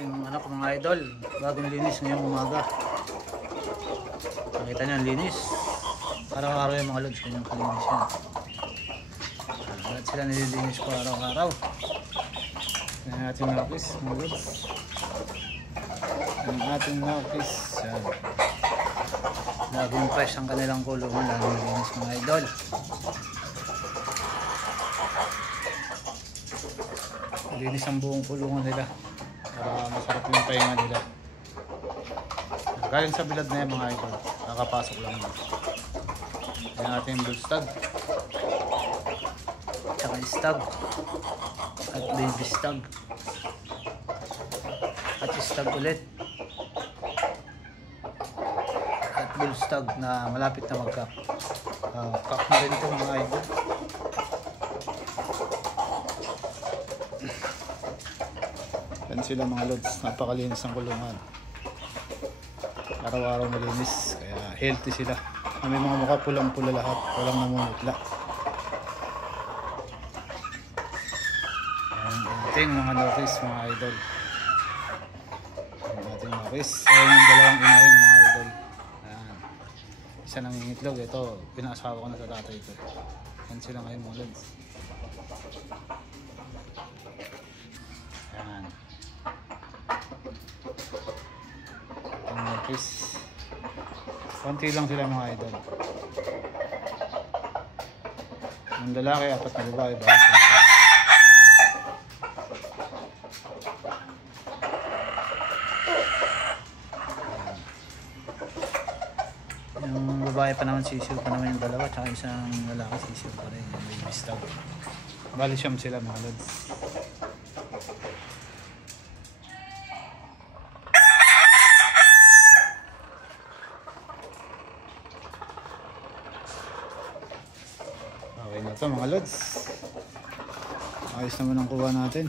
ating anak mga idol, bagong linis ngayong umaga. Nakita niyo ang linis. Araw-araw yung mga lods, kanyang kalinis yan. Lahat sila nililinis ko araw-araw. Yan ating nakis mga lods. Yan ating nakis. Yan. Laging fresh ang kanilang kulungan, laging nilinis mga idol. Linis ang buong kulungan nila para masarap yung pahinga nila. Galing sa bilad na yan mga idol, nakapasok lang yun. Yan ating bull stag, tsaka stag at baby stag at stag ulit at bull stag na malapit na mag-cock. Cock na rin ito mga idol. Yan sila mga lods, napakalinis ang kulungan. Araw-araw malinis, kaya healthy sila. May mga mukha pulang-pula lahat, walang namumutla. Yan ating mga nokis mga idol. Yan ating nokis. Ayan yung dalawang inahin mga idol. Yan. Isa nangingitlog, ito pinaasawa ko na sa tatay ko. Yan sila ngayon mga lods. Yan. Konti lang sila mga idol. Yung lalaki, 4 na babae, bawat isa. Yung babae pa naman sisiw pa naman yung dalawa, tsaka isang lalaki sisiw pa rin, yung baby stag. Bali siyam sila mga lods. Okay na ito mga lods. Ayos naman ang kuha natin.